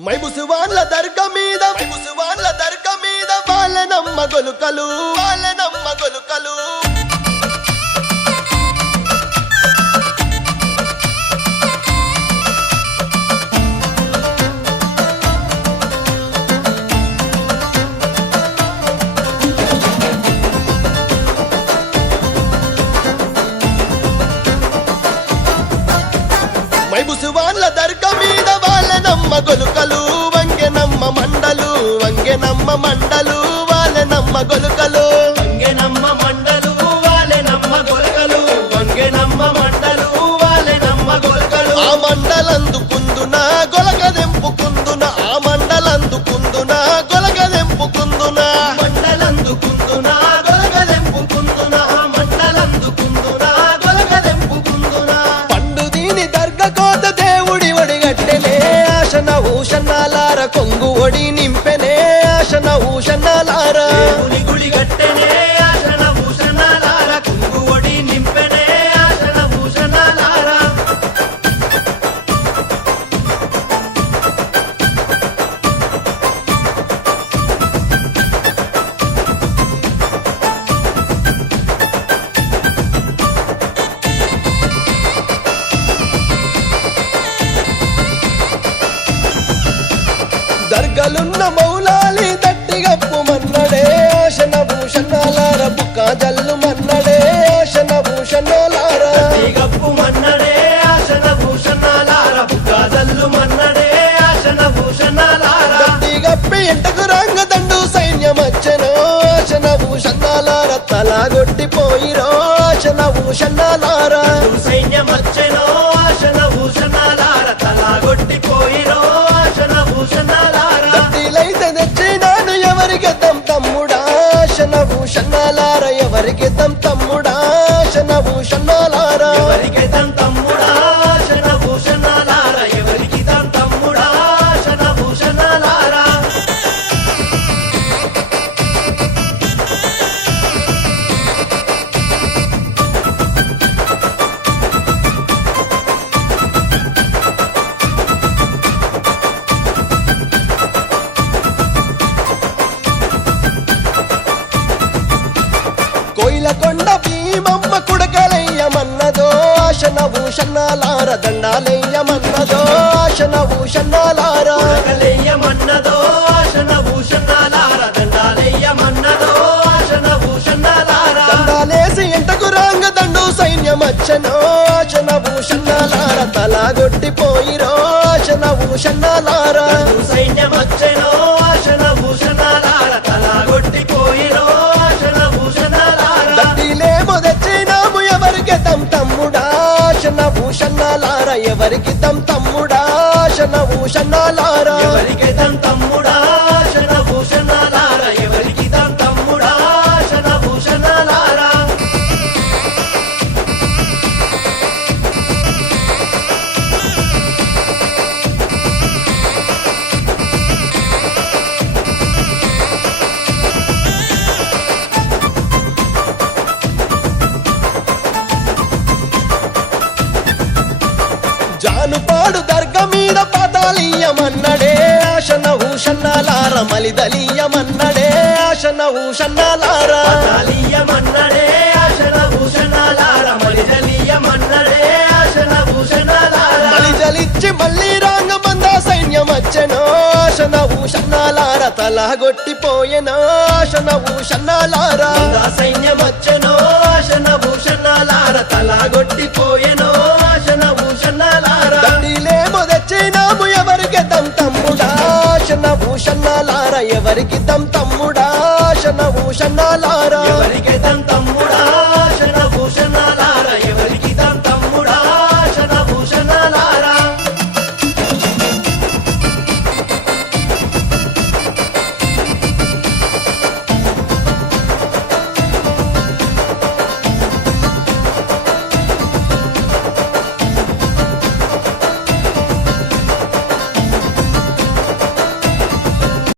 మైముసువాన్ల దర్గా మీద వాళ్ళనమ్మ గొలుకలు మైముసువాన్ల దర్గా మీద వాళ్ళనమ్మ గొలుకలు వంగెనమ్మ మండలు వాళ్ళనమ్మ గొలుకలు ఆ మండలందుకుందున గొలగదెంపుకుందున పండు దీని దర్గ కోత దేవుడి ఒడిగట్టెనే ఆశన ఊషన్నాలార కొంగు ఒడి నింపెనే ఆశన ఊషన్నాలార దర్గలున్న మౌలాలి దట్టిగప్పు మన్నడే ఆశన భూషణాలార బుక్క జల్లు మన్నడే ఆశన భూషణాలార దట్టిగప్పి ఎంటకు రంగ దండు సైన్యమచ్చనో ఆశన భూషణాలార తలాగొట్టిపోయిరో ఆశన భూషణాలార సైన్యమచ్చనో ఆశన భూషణాలార తలాగొట్టిపోయిరో ఆశన భూషణాలార దట్టిలైతే తెచ్చినాను ఎవరికి తమ్ముడా ఆశన భూషణాలార ఎవరికి తమ్ముడా ఆశన భూషణాలార ఎవరికి తమ్ముడా ఆశన భూషణాలార ఎవరికి తమ్ముడా ఆశన భూషణాలార కోయిలకొండ భీమమ్మ కుడకలయ్యమన్నదో ఆశన భూషణాలార దండాలయ్యమన్నదో ఆశన భూషణాలార కలయ్యమన్నదో ఆశన భూషణాలార దండాలయ్యమన్నదో ఆశన భూషణాలార దండాలేసి ఎంటకు రాంగ దండు సైన్యమచ్చనో ఆశన భూషణాలార తలాగొట్టిపోయిరో ఆశన భూషణాలార సైన్యమచ్చనో ఆశన భూషణాలార తలాగొట్టిపోయిరో ఆశన భూషణాలార దట్టిలేమో తెచ్చినాము ఎవరికి తమ్ముడా ఆశన భూషణాలార ఎవరికి తమ్ముడా ఆశన భూషణాలార ఎవరికి తమ్ముడా ఆశన భూషణాలార ఎవరికి తమ్ముడా ఆశన భూషణాలార జానుపాడు దర్గ మీద పాతాళీయమన్నడే ఆశన ఊషన్నాలార మలిదలీయమన్నడే ఆశన ఊషన్నాలార తాళీయమన్నడే ఆశన భూషణాలార మలిజలీయమన్నడే ఆశన భూషణాలార మలిజలిచ్చి మళ్ళీ రాంగ మంద సైన్యమచ్చనో ఆశన ఊషన్నాలార తలాగొట్టిపోయెనో ఆశన ఊషన్నాలార సైన్యమచ్చనో ఆశన భూషణాలార తలాగొట్టిపోయెనో ఆశన భూషణాలార దట్టిలేమో తెచ్చినాము ఎవరికి తమ్ముడా ఆశన భూషణాలార ఎవరికి తమ్ముడా ఆశన భూషణాలార ఎవరికి